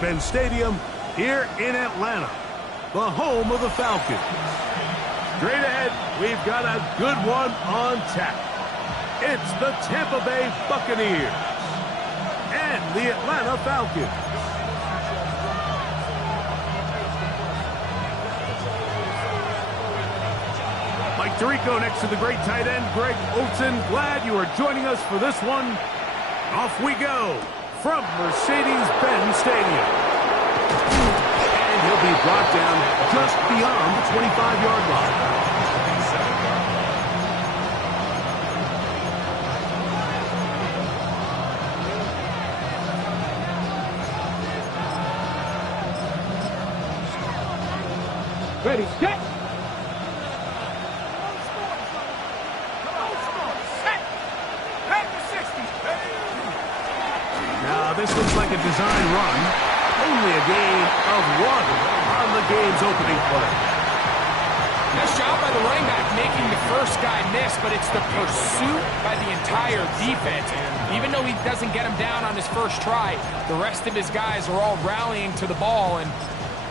Mercedes-Benz Stadium here in Atlanta, the home of the Falcons. Straight ahead, we've got a good one on tap. It's the Tampa Bay Buccaneers and the Atlanta Falcons. Mike Tirico next to the great tight end, Greg Olsen. Glad you are joining us for this one. Off we go from Mercedes-Benz Stadium. And he'll be brought down just beyond the 25-yard line. Ready, set. Now, this looks like a design run. Only a gain of 1 on the game's opening play. Nice job by the running back making the first guy miss, but it's the pursuit by the entire defense. Even though he doesn't get him down on his first try, the rest of his guys are all rallying to the ball, and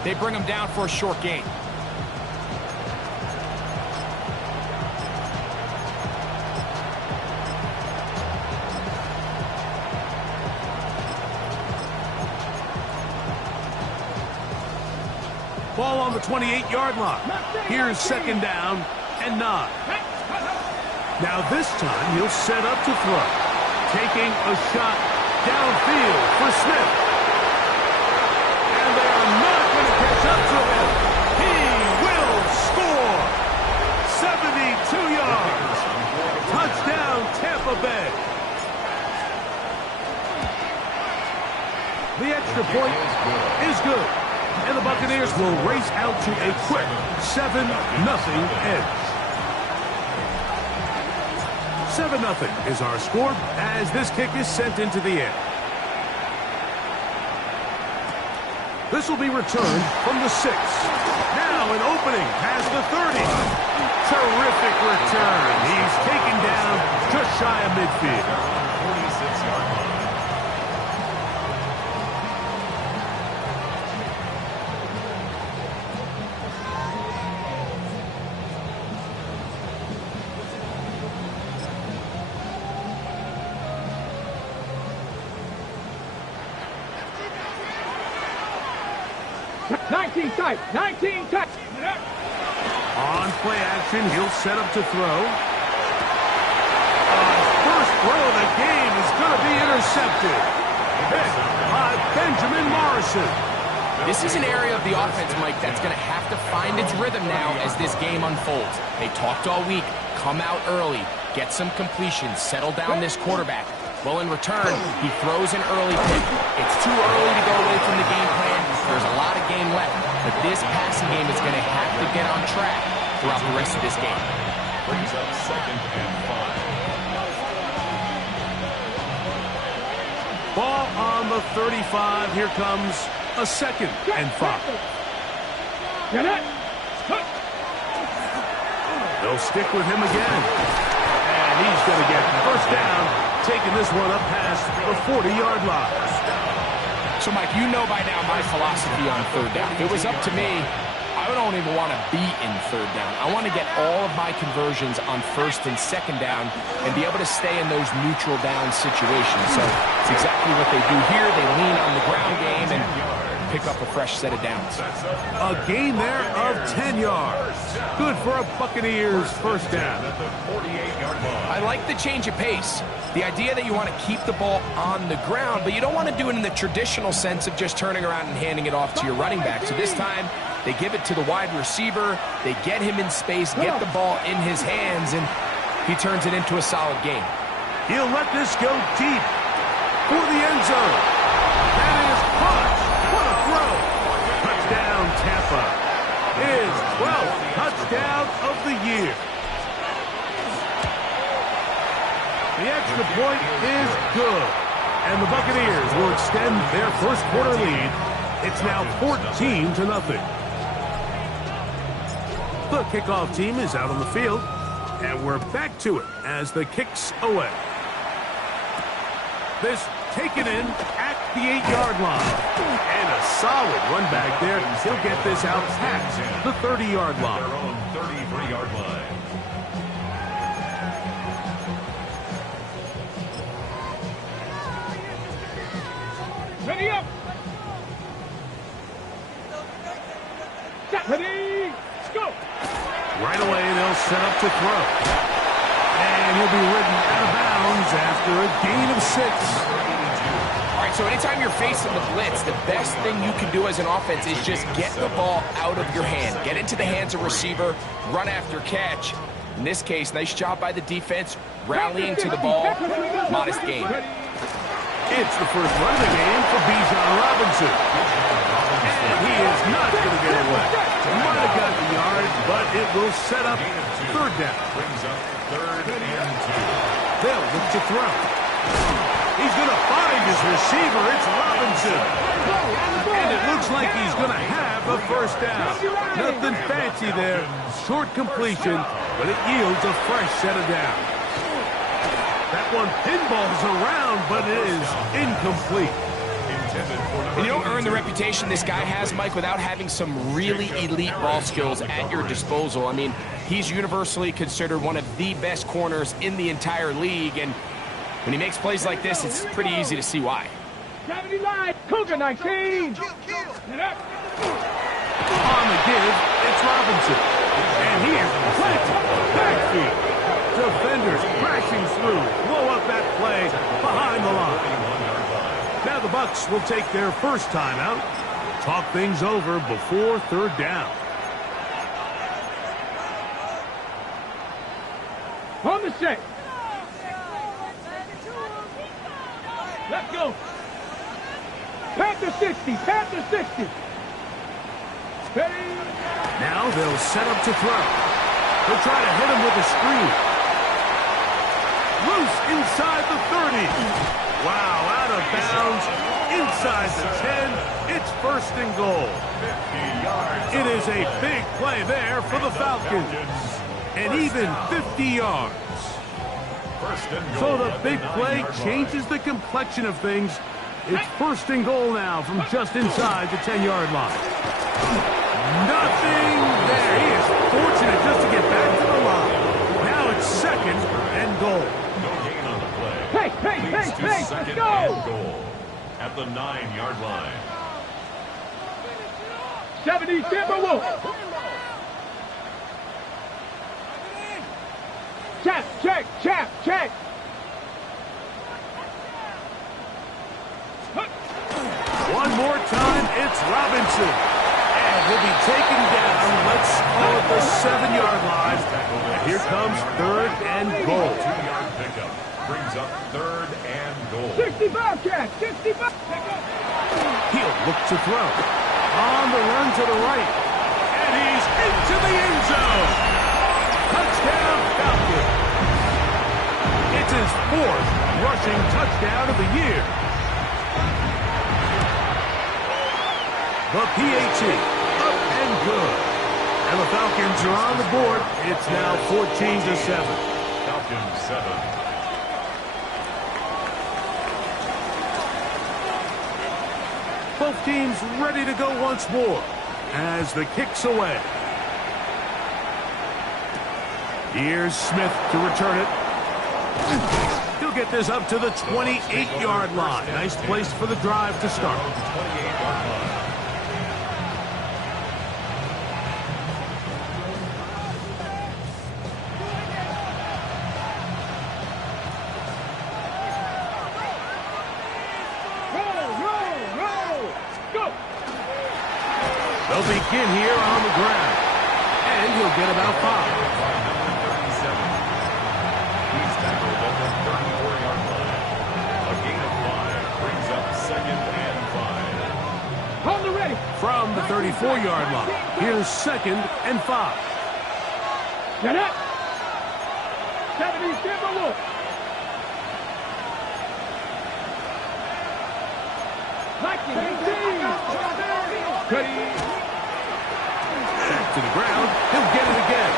they bring him down for a short gain. Ball on the 28-yard line. Here's second down and 9. Now this time he'll set up to throw. Taking a shot downfield for Smith. And they are not going to catch up to him. He will score. 72 yards. Touchdown Tampa Bay. The extra point is good. And the Buccaneers will race out to a quick 7-0 edge. 7-0 is our score as this kick is sent into the air. This will be returned from the 6. Now an opening past the 30. Terrific return. He's taken down just shy of midfield. 46-yard line. Tight, 19 tight. On play action, he'll set up to throw. First throw of the game is going to be intercepted. Hit by Benjamin Morrison. This is an area of the offense, Mike, that's going to have to find its rhythm now as this game unfolds. They talked all week, come out early, get some completions, settle down this quarterback. Well, in return, he throws an early pick. It's too early to go away from the game plan. There's a lot of game left, but this passing game is going to have to get on track throughout the rest of this game. Brings up 2nd and 5. Ball on the 35. Here comes a 2nd and 5. They'll stick with him again. And he's going to get first down, taking this one up past the 40-yard line. So, Mike, you know by now my philosophy on 3rd down. If it was up to me, I don't even want to be in 3rd down. I want to get all of my conversions on 1st and 2nd down and be able to stay in those neutral down situations. So it's exactly what they do here. They lean on the ground game and pick up a fresh set of downs. A gain there of 10 yards. Good for a Buccaneers first down. I like the change of pace. The idea that you want to keep the ball on the ground, but you don't want to do it in the traditional sense of just turning around and handing it off to your running back. So this time, they give it to the wide receiver. They get him in space, get the ball in his hands, and he turns it into a solid game. He'll let this go deep for the end zone. That is caught. What a throw. Touchdown, Tampa. His 12th touchdown of the year. The extra point is good. And the Buccaneers will extend their first quarter lead. It's now 14-0. The kickoff team is out on the field. And we're back to it as the kick's away. This taken in at the 8-yard line. And a solid run back there. He'll get this out past the 30-yard line. Their own 33-yard line. Ready up. Ready, go. Right away, they'll set up to throw. And he'll be ridden out of bounds after a gain of 6. All right, so anytime you're facing the blitz, the best thing you can do as an offense is just get the ball out of your hand. Get into the hands of receiver, run after catch. In this case, nice job by the defense, rallying to the ball. Modest gain. It's the first run of the game for Bijan Robinson. And he is not going to get away. Might have got the yards, but it will set up third down. Brings up 3rd and 2. They'll look to throw. He's going to find his receiver. It's Robinson. And it looks like he's going to have a first down. Nothing fancy there. Short completion, but it yields a fresh set of downs. That one pinballs around, but it is incomplete. And you don't earn the reputation this guy has, Mike, without having some really elite ball skills at your disposal. I mean, he's universally considered one of the best corners in the entire league, and when he makes plays like this, it's pretty easy to see why. 70 line, Cougar 19. On the give, it's Robinson. And he is planted backfield. Defenders crashing through. Blow up that play behind the line. Now the Bucs will take their first timeout. Talk things over before third down. On the set. Let's go. Panther 60. Panther 60. Ready. Now they'll set up to throw. They'll try to hit him with a screen. Loose inside the 30. Wow, out of bounds. Inside the 10. It's first and goal. 50 yards. It is a big play there for the Falcons. And even 50 yards. First and goal. So the at big play 9-yard line. changes the complexion of things. It's first and goal now from just inside the 10-yard line. Nothing there. He is fortunate just to get back to the line. Now it's second and goal. No gain on the play. Hey, hey, Leads hey, to hey, let's second go. and goal at the 9-yard line. 70 Timberwolves. Check, check, check, check. One more time, it's Robinson. And he'll be taken down, let's call it the 7-yard line. And here comes third and goal. 2-yard pickup brings up 3rd and goal. 65 catch, 65. He'll look to throw. On the run to the right. And he's into the end zone. Touchdown, Falcons. It's his 4th rushing touchdown of the year. The PAT, up and good. And the Falcons are on the board. It's now 14-7. Falcons 7. Both teams ready to go once more as the kick's away. Here's Smith to return it. He'll get this up to the 28-yard line. Nice place for the drive to start. 28-yard line. They'll begin here on the ground. And he'll get about 5. He's tackled at the 34-yard line. A gain of 5 brings up 2nd and 5. On the ready. From the 34-yard line, here's 2nd and 5. Get up. 70 Timberwolves. Lightning 18. Ready. Back to the ground. He'll get it again.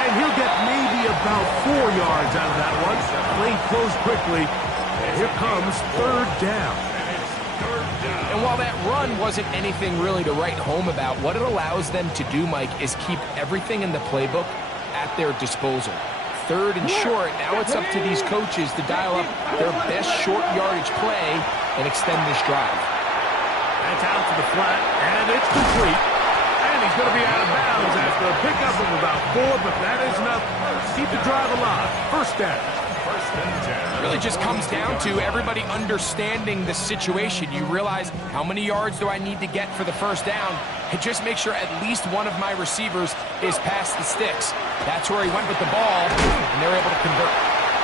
And he'll get maybe about 4 yards out of that one. Lane closed quickly. And here comes third down. And it's 3rd And while that run wasn't anything really to write home about, what it allows them to do, Mike, is keep everything in the playbook at their disposal. Third and short, now it's up to these coaches to dial up their best short yardage play and extend this drive. That's out to the flat, and it's complete. And he's going to be out of bounds after a pickup of about 4, but that is enough to keep the drive alive. First down. It really just comes down to everybody understanding the situation. You realize, how many yards do I need to get for the first down? And just make sure at least one of my receivers is past the sticks. That's where he went with the ball, and they're able to convert.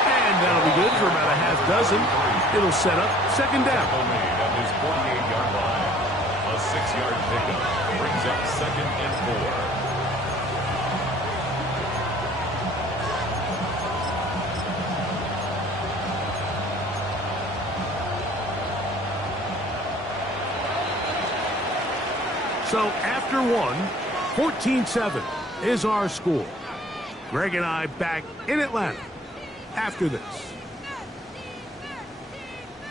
And that'll be good for about a half dozen. It'll set up second down. At his 48-yard line. A 6-yard pickup brings up second and 4. So after one, 14-7 is our score. Greg and I back in Atlanta after this.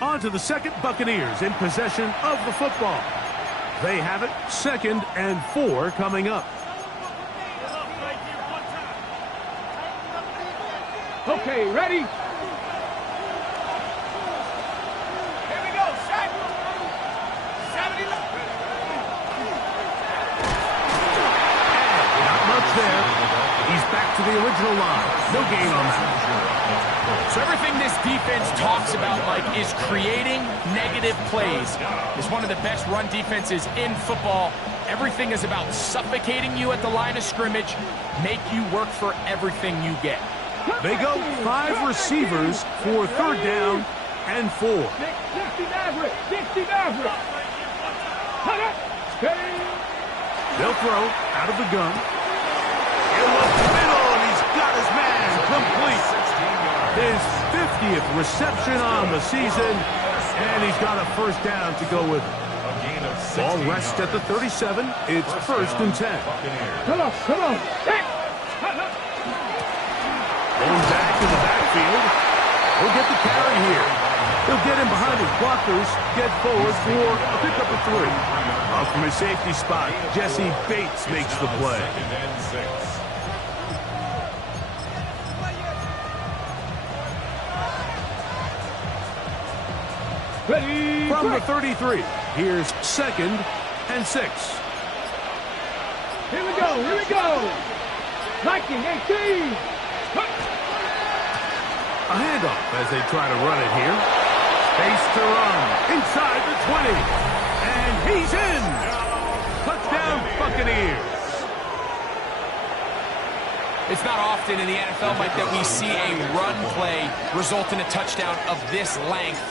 On to the second, Buccaneers in possession of the football. They have it, 2nd and 4 coming up. Okay, ready? Here we go, set. 70. Not much there. He's back to the original line. No gain on that. So everything this defense talks about, Mike, is creating negative plays. It's one of the best run defenses in football. Everything is about suffocating you at the line of scrimmage, make you work for everything you get. They go 5 receivers for 3rd down and 4. 60 Maverick, 60 Maverick. Cut it. Steady. They'll throw out of the gun. In the middle, and he's got his man complete. His 50th reception on the season, and he's got a first down to go with it. Ball rests at the 37. It's 1st and 10. Come on, come on. Going back to the backfield. He'll get the carry here. He'll get him behind his blockers, get forward for a pickup of 3. Off from his safety spot, Jesse Bates makes the play. 2nd and 6. Ready. From the 33, here's 2nd and 6. Here we go, here we go. 1918. A handoff as they try to run it here. Space to run inside the 20. And he's in. Touchdown, Buccaneers. It's not often in the NFL, Mike, that we see a run play result in a touchdown of this length.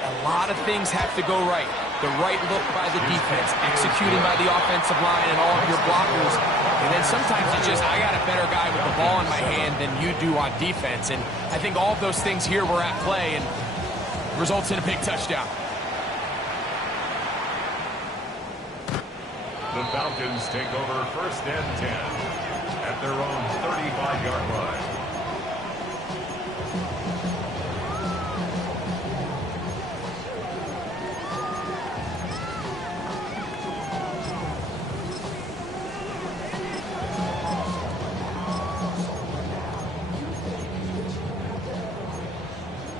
A lot of things have to go right. The right look by the defense, executing by the offensive line and all of your blockers. And then sometimes it's just, I got a better guy with the ball in my hand than you do on defense. And I think all of those things here were at play and results in a big touchdown. The Falcons take over 1st and 10 at their own 35-yard line.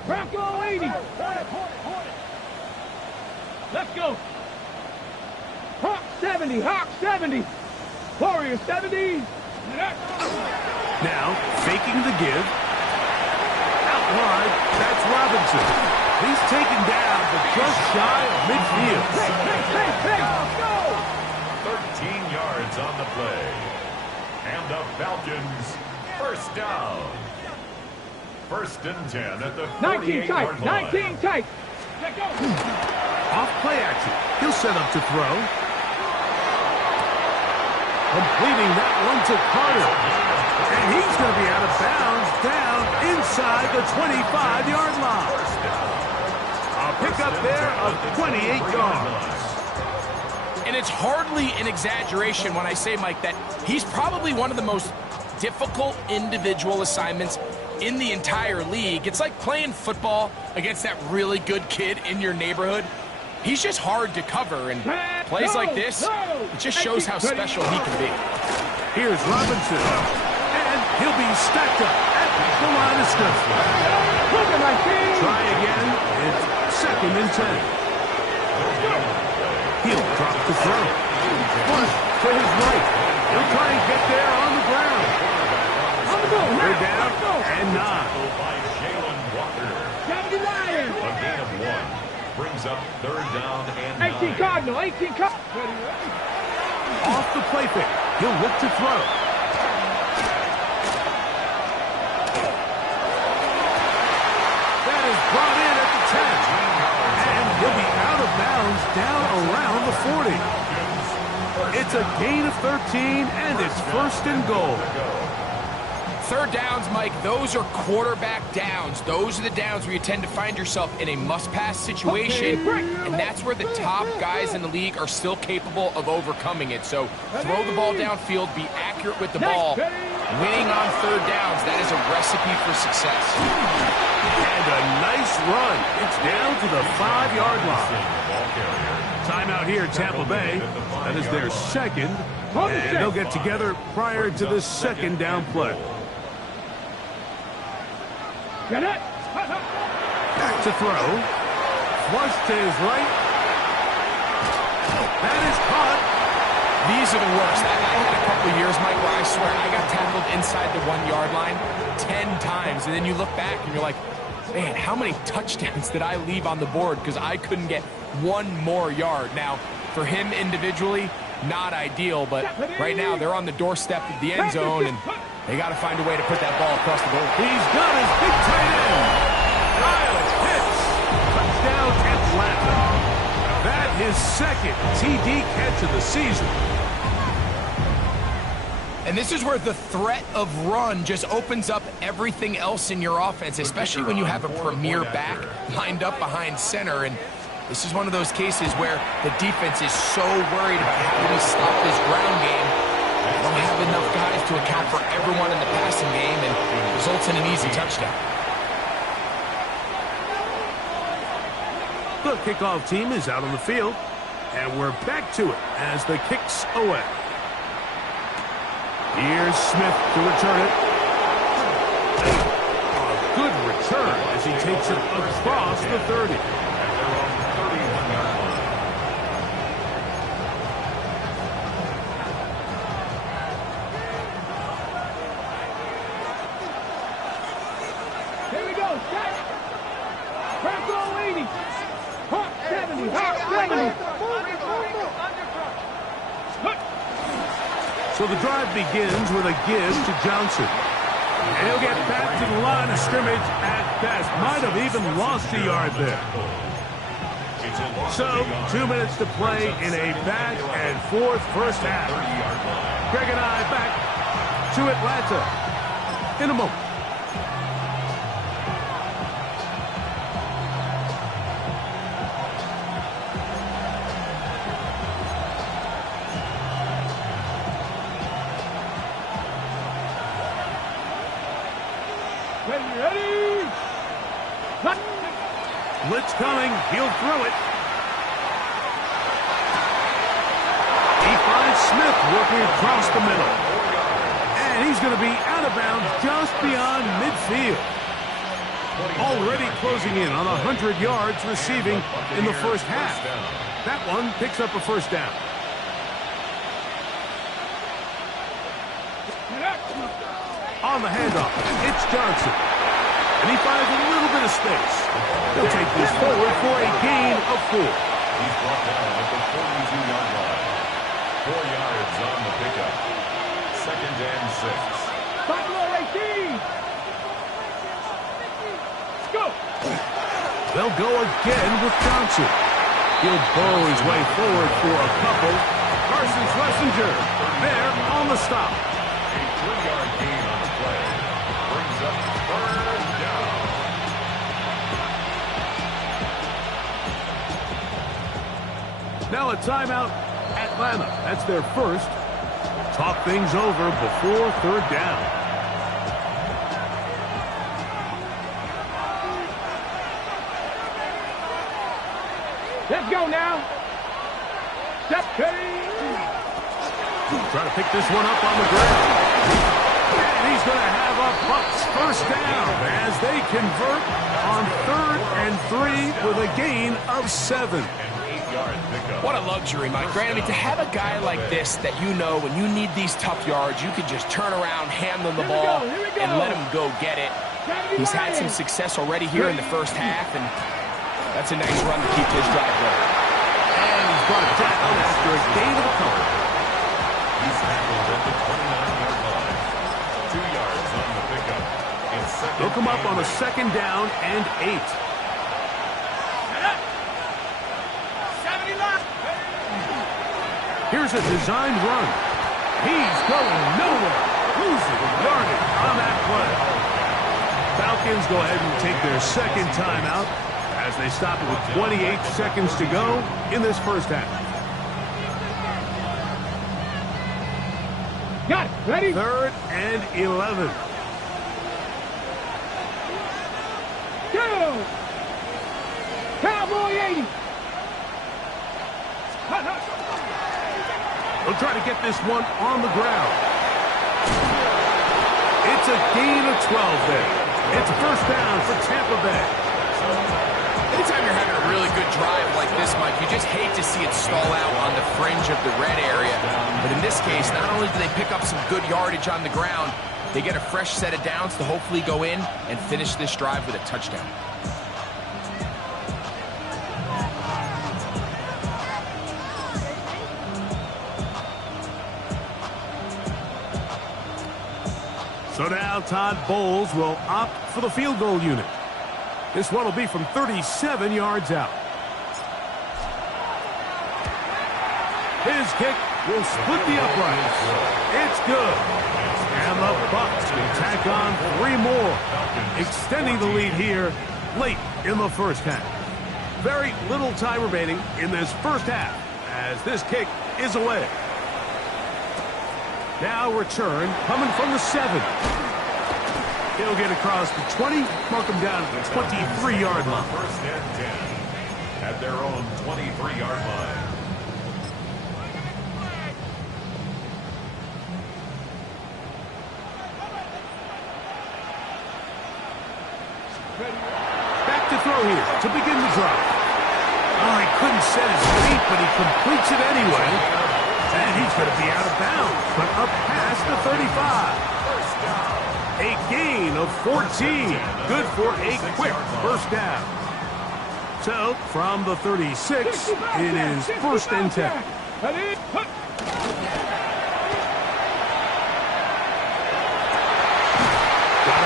Bronco 80. Let's go. Hawk 70, Hawk 70. Warrior 70. Now, faking the give. Out wide, that's Robinson. He's taken down, but just shy of midfield. Hey, go! 13 yards on the play. And the Falcons, 1st down. 1st and 10 at the 48-yard line. 19 tight. Let go. Off play action. He'll set up to throw. Completing that one to Carter. And he's going to be out of bounds down inside the 25-yard line. A pickup there of 28 yards. And it's hardly an exaggeration when I say, Mike, that he's probably one of the most difficult individual assignments in the entire league. It's like playing football against that really good kid in your neighborhood. He's just hard to cover, and plays like this, it just shows how special he can be. Here's Robinson, and he'll be stacked up at the line of scrimmage. Try again. It's 2nd and 10. He'll drop the throw. Flush to his right. He'll try and get there on the ground. They're down and 9. A gain of 1 brings up 3rd down and 9. 18 Cardinal, 18 Cardinal. Off the play fake. He'll look to throw. That is brought in at the 10. And he'll be out of bounds down around the 40. It's a gain of 13, and it's 1st and goal. 3rd downs, Mike, those are quarterback downs. Those are the downs where you tend to find yourself in a must-pass situation, and that's where the top guys in the league are still capable of overcoming it. So throw the ball downfield, be accurate with the ball. Winning on 3rd downs, that is a recipe for success. And a nice run. It's down to the 5-yard line. Timeout here, Tampa Bay. That is their 2nd, and they'll get together prior to the 2nd down play. Get it. Back to throw. Flush to his right. That is caught. These are the worst. I had a couple of years, Mike, where I swear I got tackled inside the 1-yard line 10 times, and then you look back and you're like, man, how many touchdowns did I leave on the board because I couldn't get 1 more yard? Now, for him individually, not ideal, but right now they're on the doorstep of the end zone, and they got to find a way to put that ball across the goal. He's got his big tight end. Kyle Pitts. Touchdown, Atlanta. That his 2nd TD catch of the season. And this is where the threat of run just opens up everything else in your offense, especially when you have a premier back lined up behind center. And this is one of those cases where the defense is so worried about how do we stop this ground game. They don't have enough guys to account for everyone in the passing game, and it results in an easy touchdown. The kickoff team is out on the field, and we're back to it as the kick's away. Here's Smith to return it. A good return as he takes it across the 30. Here we go. Set. Press all 80. Hawk 70. Hawk 70. So the drive begins with a give to Johnson. And he'll get back to the line of scrimmage at best. Might have even lost a yard there. So, 2 minutes to play in a back-and-forth first half. Greg and I back to Atlanta in a moment. Ready? Blitz coming. He'll throw it. He finds Smith working across the middle. And he's going to be out of bounds just beyond midfield. Already closing in on 100 yards receiving in the first half. That one picks up a first down. On the handoff, it's Johnson. And he finds a little bit of space. He'll take this forward for a gain of 4. He's brought down at the 42-yard line. 4 yards on the pickup. 2nd and 6. Buffalo 18. Let's go. They'll go again with Johnson. He'll bow his way forward for a couple. Carson Schlesinger there on the stop. A 3-yard gain on the play. Brings up 3rd down. Now a timeout, Atlanta. That's their first. Talk things over before 3rd down. Let's go now. Step. Try to pick this one up on the ground. And he's going to have a Bucs first down as they convert on 3rd and 3 with a gain of 7. What a luxury, Mike. Grant, I mean, to have a guy like this that you know when you need these tough yards, you can just turn around, hand them the ball, and let him go get it. He's had some success already here in the first half, and that's a nice run to keep his drive going. And he's brought down after a gain of a couple. He's tackled at the 29-yard line. 2 yards on the pickup. They'll come up on a 2nd down and 8. Here's a designed run. He's going nowhere. Losing yardage on that play. Falcons go ahead and take their 2nd timeout as they stop it with 28 seconds to go in this first half. Got it. Ready? 3rd and 11. Go! Cowboy 80. They'll try to get this one on the ground. It's a gain of 12 there. It's a first down for Tampa Bay. Anytime you're having a really good drive like this, Mike, you just hate to see it stall out on the fringe of the red area. But in this case, not only do they pick up some good yardage on the ground, they get a fresh set of downs to hopefully go in and finish this drive with a touchdown. So now Todd Bowles will opt for the field goal unit. This one will be from 37 yards out. His kick will split the uprights. It's good. And the Bucs can tack on 3 more, extending the lead here late in the first half. Very little time remaining in this first half as this kick is away. Now return coming from the 7. He'll get across the 20, mark him down at the 23-yard line. 1st and 10 at their own 23-yard line. Back to throw here to begin the drive. Oh, he couldn't set his feet, but he completes it anyway. And he's going to be out of bounds, but up past the 35. A gain of 14. Good for a quick first down. So, from the 36, it is 1st and 10. Got a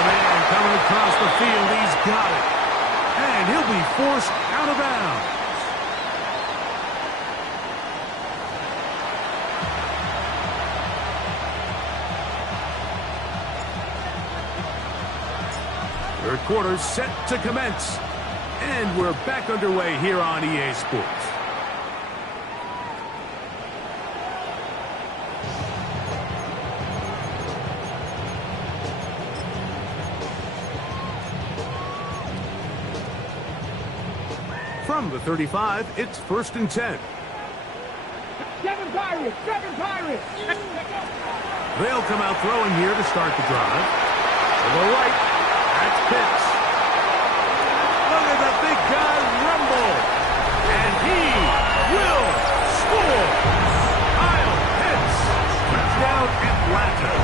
man coming across the field. He's got it. And he'll be forced out of bounds. Third quarter set to commence. And we're back underway here on EA Sports. From the 35, it's 1st and 10. 7 Pirates! 7 Pirates! They'll come out throwing here to start the drive. To the right, that's Pitts. Look at the big guy rumble. And he will score. Kyle Pitts. Touchdown Atlanta.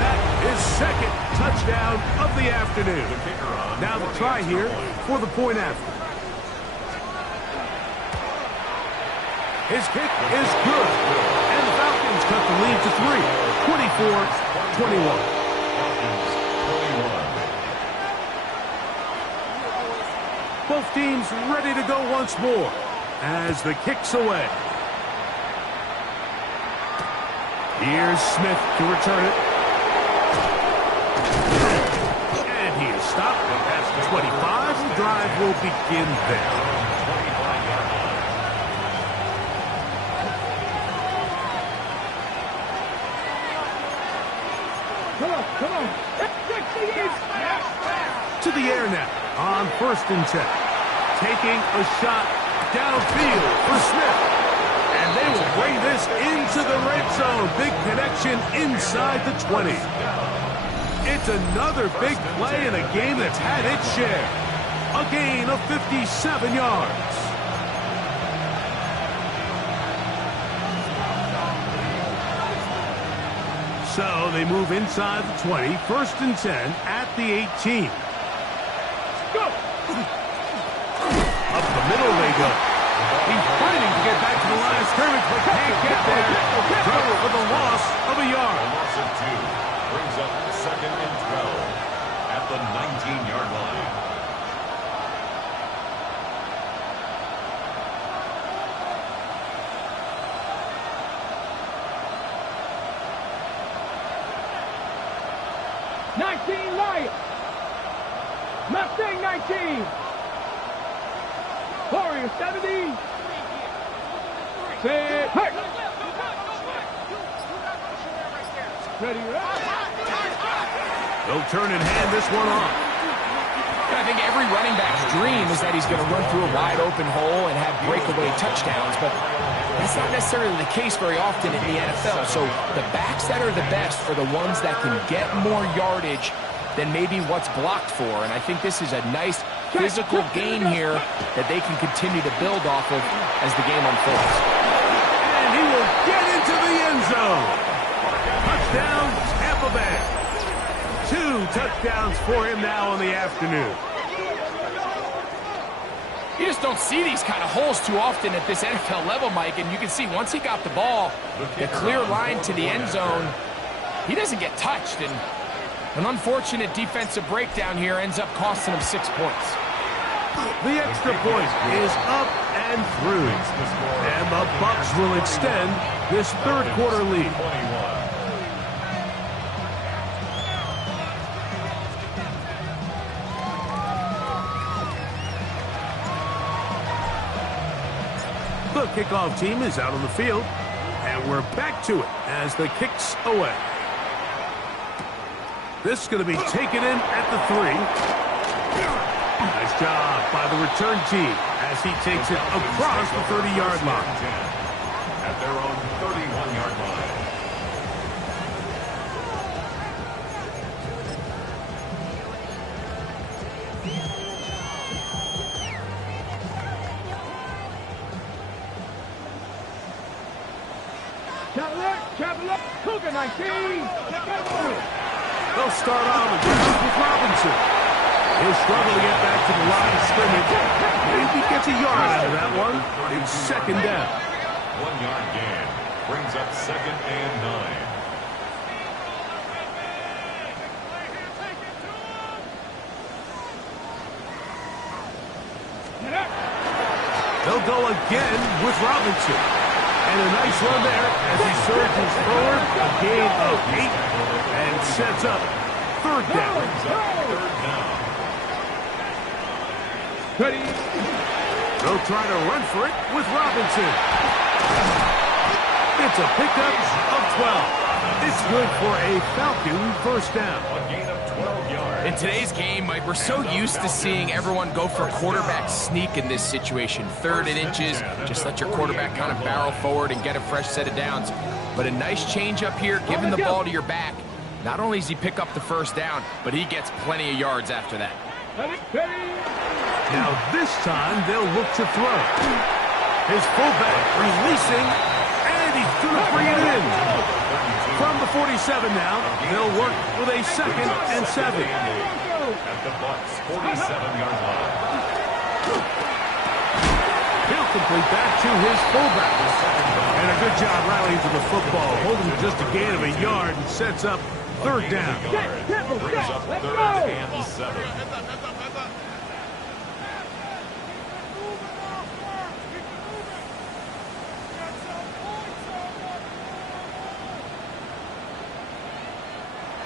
That is 2nd touchdown of the afternoon. Now the try here for the point after. His kick is good. And the Falcons cut the lead to 3, 24-21. Both teams ready to go once more as the kick's away. Here's Smith to return it. And he is stopped past the 25. The drive will begin there. Come on. To the air now on 1st and 10. Taking a shot downfield for Smith. And they will bring this into the red zone. Big connection inside the 20. It's another big play in a game that's had its share. A gain of 57 yards. So they move inside the 20, 1st and 10 at the 18. Go! Up the middle they go. He's fighting to get back to the line of scrimmage, but can't get there. Trouble for the loss of a yard. Loss of 2 brings up 2nd and 12 at the 19-yard line. Mustang 19. Warrior 70. Set. Hey. Ready, They'll turn and hand this one off. I think every running back's dream is that he's going to run through a wide open hole and have breakaway touchdowns, but that's not necessarily the case very often in the NFL. So the backs that are the best are the ones that can get more yardage than maybe what's blocked for. And I think this is a nice physical gain here that they can continue to build off of as the game unfolds. And he will get into the end zone. Touchdown, Tampa Bay. 2 touchdowns for him now in the afternoon. You just don't see these kind of holes too often at this NFL level, Mike. And you can see once he got the ball, the clear line to the end zone, he doesn't get touched. And an unfortunate defensive breakdown here ends up costing him 6 points. The extra point is up and through. And the Bucs will extend this third quarter lead. The kickoff team is out on the field, and we're back to it as the kick's away. This is going to be taken in at the 3. Nice job by the return team as he takes it across the 30-yard line. At their own 31-yard line. Traveler, Cougar 19. They'll start on with Robinson. He'll struggle to get back to the line of scrimmage. Maybe gets a yard out of that one. It's 2nd down. 1-yard gain brings up 2nd and 9. They'll go again with Robinson. And a nice run there as he surges forward. A gain of 8 and sets up 3rd down. Ready. They'll try to run for it with Robinson. It's a pickup of 12. It's good for a Falcon 1st down. A gain of 12 yards. In today's game, Mike, we're so used to seeing everyone go for quarterback sneak in this situation. 3rd and inches, just let your quarterback kind of barrel forward and get a fresh set of downs. But a nice change up here, giving the ball to your back. Not only does he pick up the 1st down, but he gets plenty of yards after that. Now this time they'll look to throw. His fullback releasing, and he's going to bring it in. From the 47 now, they'll work with a 2nd and 7. At the Bucs' 47-yard line. He'll complete that to his fullback. And a good job rallying to the football, holding just a gain of a yard and sets up 3rd down. Brings up 3rd and 7.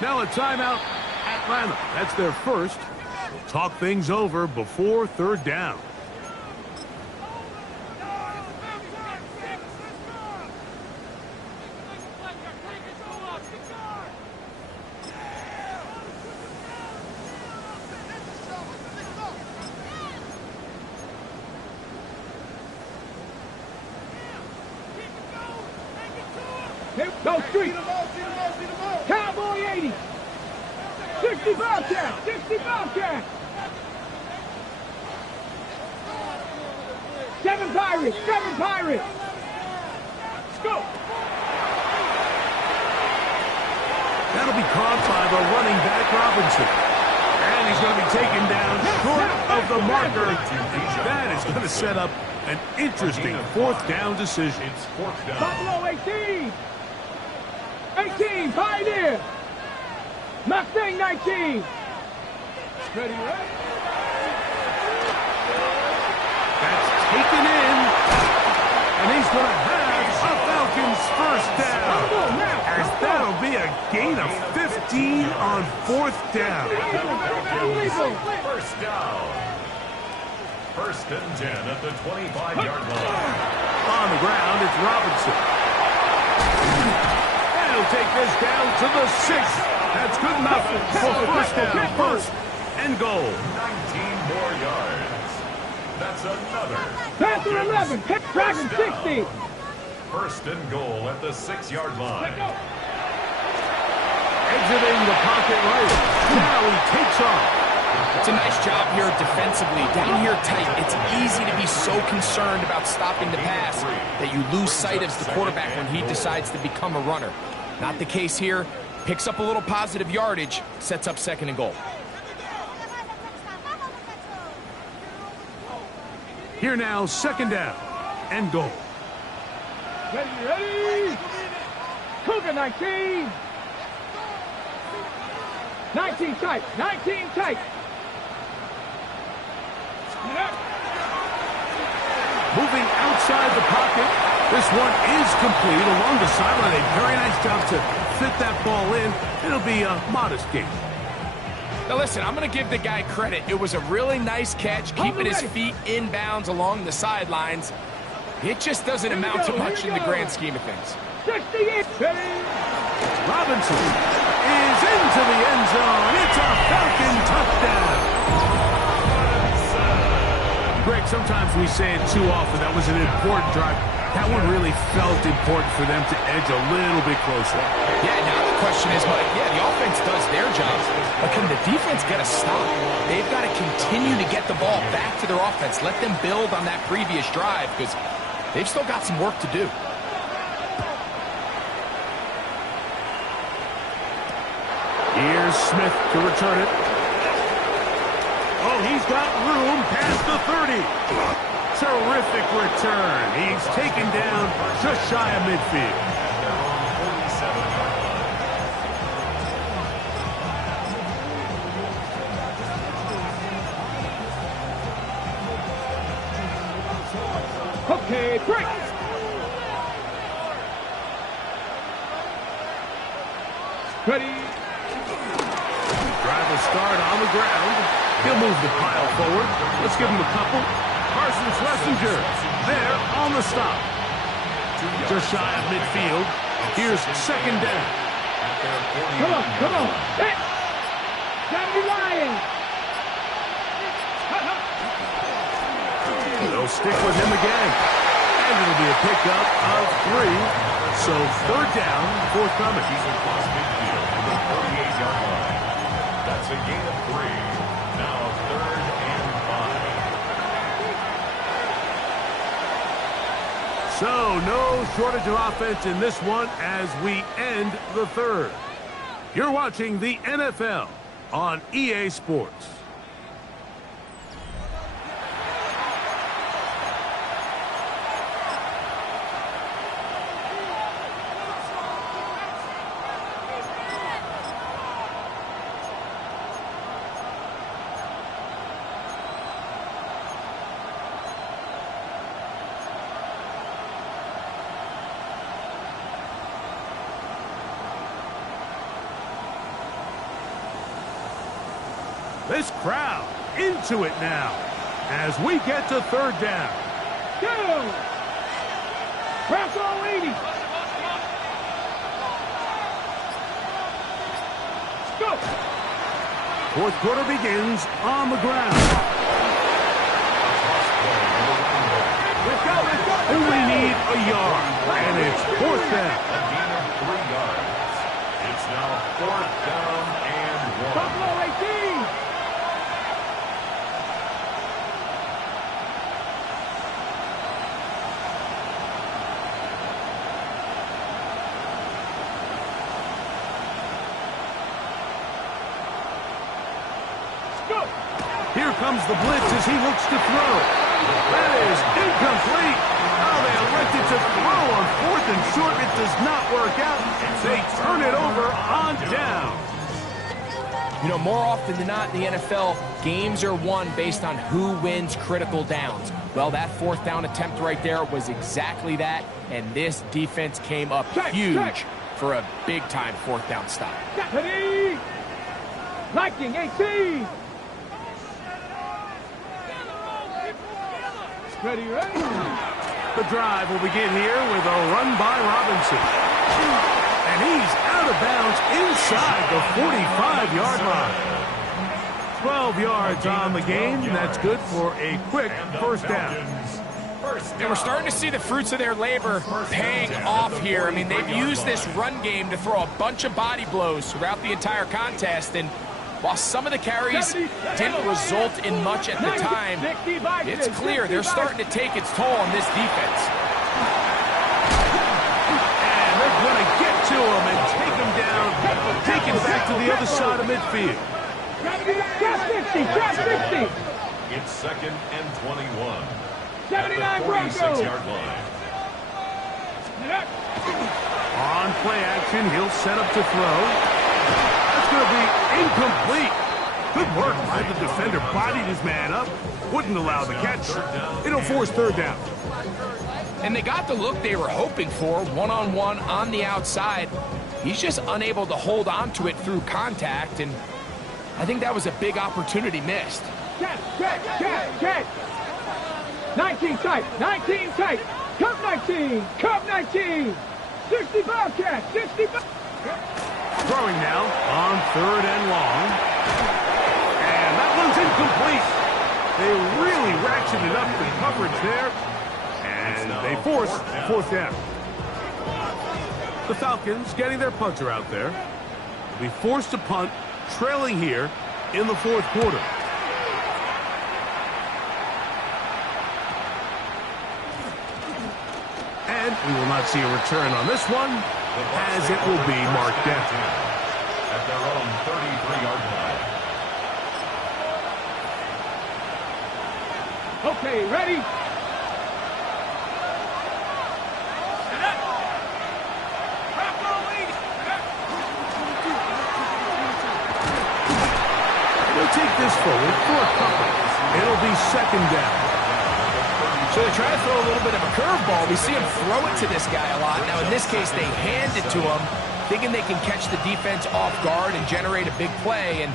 Now a timeout, Atlanta. That's their first. We'll talk things over before 3rd down. Go street. Cowboy 80. 60 Bobcat. 60 Bobcat. 7 Pirates. 7 Pirates. Let's go. That'll be caught by the running back Robinson. And he's going to be taken down short of the marker. That is going to set up an interesting fourth down decision. It's fourth down. Buffalo 18. 18, Pioneer. Mustang 19. Ready, right? That's taken in. And he's going to have a Falcons first down. As that'll be a gain of 15 on fourth down. First down. First and 10 at the 25-yard line. On the ground, it's Robinson. And he'll take this down to the 6th. That's good enough for first down. First and goal. 19 more yards. That's another. Panther 11. Dragon 60. First and goal at the 6-yard line. Exiting the pocket right. Now he takes off. It's a nice job here defensively. Down here tight, it's easy to be so concerned about stopping the pass that you lose sight of the quarterback when he decides to become a runner. Not the case here. Picks up a little positive yardage, sets up second and goal. Here now, second down and goal. Ready. Cougar 19. 19 tight. 19 tight. Moving outside the pocket. This one is complete along the sideline. A very nice job to fit that ball in. It'll be a modest gain. Now listen, I'm going to give the guy credit. It was a really nice catch, keeping his feet inbounds along the sidelines. It just doesn't amount to much in the grand scheme of things. 68. Robinson is into the end zone. It's a Falcon touchdown. Greg, sometimes we say it too often. That was an important drive. That one really felt important for them to edge a little bit closer. Yeah, now the question is, Mike, the offense does their job, but can the defense get a stop? They've got to continue to get the ball back to their offense. Let them build on that previous drive because they've still got some work to do. Here's Smith to return it. Oh, he's got room past the 30. Terrific return. He's taken down just shy of midfield. Okay, break. Ready. Drive will start on the ground. He'll move the pile forward. Let's give him a couple. Carson Schlesinger there on the stop. Just shy of midfield. Here's second down. Come on. Hit. Gotta be lying. They'll stick with him again. And it'll be a pickup of 3. So third down, forthcoming. He's across midfield to the 48-yard line. That's a gain of 3. Now third and 5. So no shortage of offense in this one as we end the third. You're watching the NFL on EA Sports. This crowd into it now as we get to third down. Go! Press all 80. Go! Fourth quarter begins on the ground. Let's go. Only need a yard, and it's fourth down. A gain of 3 yards. It's now 4th down and 1. Buffalo 18. Here comes the blitz as he looks to throw. That is incomplete. Oh, they elected to throw on 4th and short. It does not work out. They turn it over on down. You know, more often than not in the NFL, games are won based on who wins critical downs. Well, that 4th down attempt right there was exactly that, and this defense came up huge for a big-time 4th down stop. Ready? Lightning 18. Ready. The drive will begin here with a run by Robinson. And he's out of bounds inside the 45-yard line. 12 yards on the game. That's good for a quick first down. And we're starting to see the fruits of their labor paying off here. I mean, they've used this run game to throw a bunch of body blows throughout the entire contest, and while some of the carries didn't result in much at the time, it's clear they're starting to take its toll on this defense. And they're going to get to him and take him down, take him back to the other side of midfield. Drop 50. It's 2nd and 21. 79 Broncos. 46-yard line. On play action, he'll set up to throw. That's going to be incomplete. Good work by the defender. Bodied his man up. Wouldn't allow the catch. It'll force 3rd down. And they got the look they were hoping for, one-on-one on the outside. He's just unable to hold on to it through contact, and I think that was a big opportunity missed. Check. 19 tight. Cup 19. 60 Bobcat. 60 Bobcat. Throwing now on 3rd and long. And that one's incomplete. They really ratcheted up the coverage there. And they force 4th down. The Falcons getting their punter out there. They'll be forced to punt, trailing here in the 4th quarter. And we will not see a return on this one, as it will be marked down. At their own 33-yard line. Okay, ready? They'll take this forward for a couple. It'll be 2nd down. So they try to throw a little bit of a curveball. We see him throw it to this guy a lot. Now, in this case, they hand it to him, thinking they can catch the defense off guard and generate a big play. And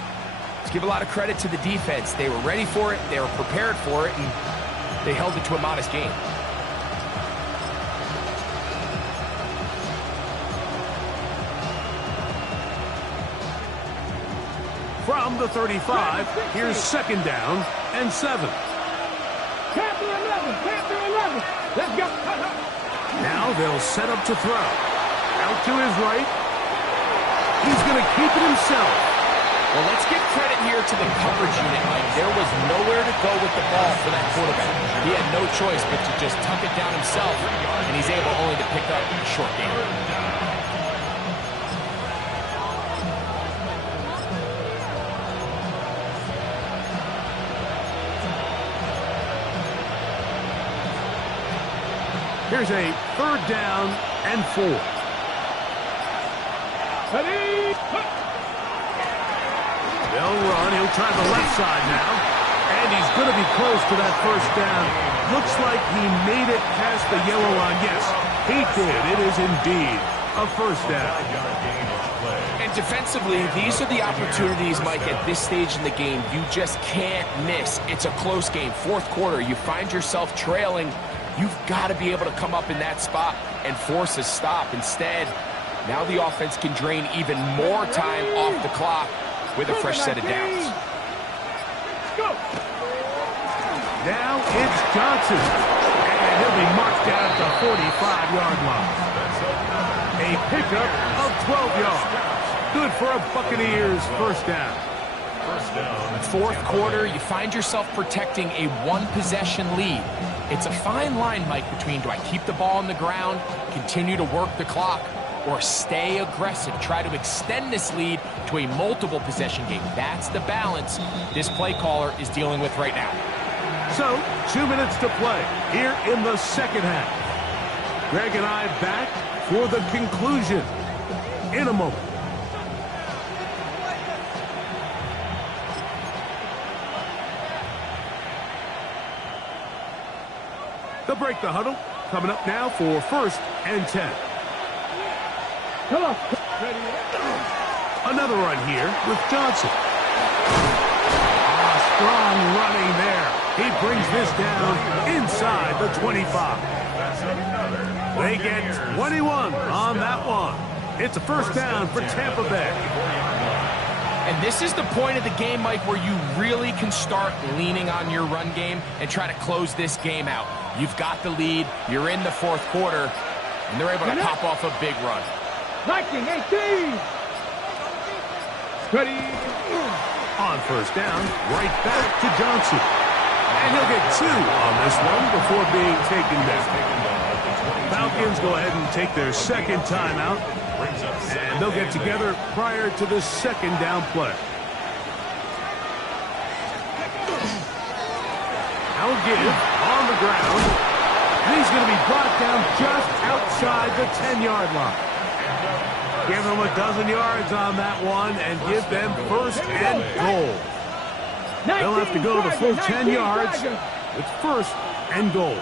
let's give a lot of credit to the defense. They were ready for it, they were prepared for it, and they held it to a modest gain. From the 35, here's 2nd down and 7. Panther 11. Let's go. Now they'll set up to throw. Out to his right. He's going to keep it himself. Well, let's give credit here to the coverage unit, Mike. There was nowhere to go with the ball for that quarterback. He had no choice but to just tuck it down himself, and he's able only to pick up a short gain. Here's a 3rd down and 4. Ready? They'll run. He'll try the left side now. And he's going to be close to that 1st down. Looks like he made it past the yellow line. Yes, he did. It is indeed a 1st down. And defensively, these are the opportunities, Mike, at this stage in the game. You just can't miss. It's a close game. 4th quarter, you find yourself trailing. You've got to be able to come up in that spot and force a stop. Instead, now the offense can drain even more time off the clock with a fresh set of downs. Now it's Johnson. And He'll be marked down at the 45-yard line. A pickup of 12 yards. Good for a Buccaneers first down. Fourth quarter, you find yourself protecting a one-possession lead. It's a fine line, Mike, between do I keep the ball on the ground, continue to work the clock, or stay aggressive, try to extend this lead to a multiple possession game. That's the balance this play caller is dealing with right now. So, 2 minutes to play here in the second half. Greg and I back for the conclusion in a moment. They'll break the huddle. Coming up now for 1st and 10. Come on. Another run here with Johnson. Strong running there. He brings this down inside the 25. They get 21 on that one. It's a first down for Tampa Bay. And this is the point of the game, Mike, where you really can start leaning on your run game and try to close this game out. You've got the lead, you're in the fourth quarter, and they're able to pop off a big run. 19-18. Ready. On first down, right back to Johnson. And he'll get 2 on this one before being taken down. Falcons go ahead and take their second timeout. And they'll get together prior to the second down play. Now give on the ground. And he's going to be brought down just outside the 10-yard line. Give them a dozen yards on that one and give them first and goal. They'll have to go the full 10 yards with first and goal.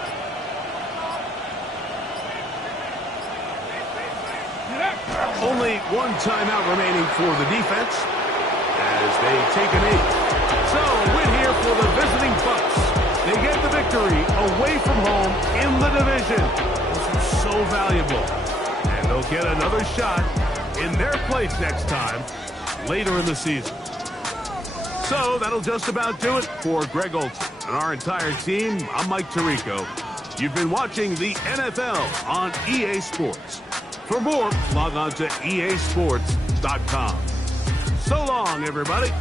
Only one timeout remaining for the defense as they take an 8. So a win here for the visiting Bucs. They get the victory away from home in the division. This is so valuable. And they'll get another shot in their place next time later in the season. So that'll just about do it for Greg Olson and our entire team. I'm Mike Tirico. You've been watching the NFL on EA Sports. For more, log on to easports.com. So long, everybody.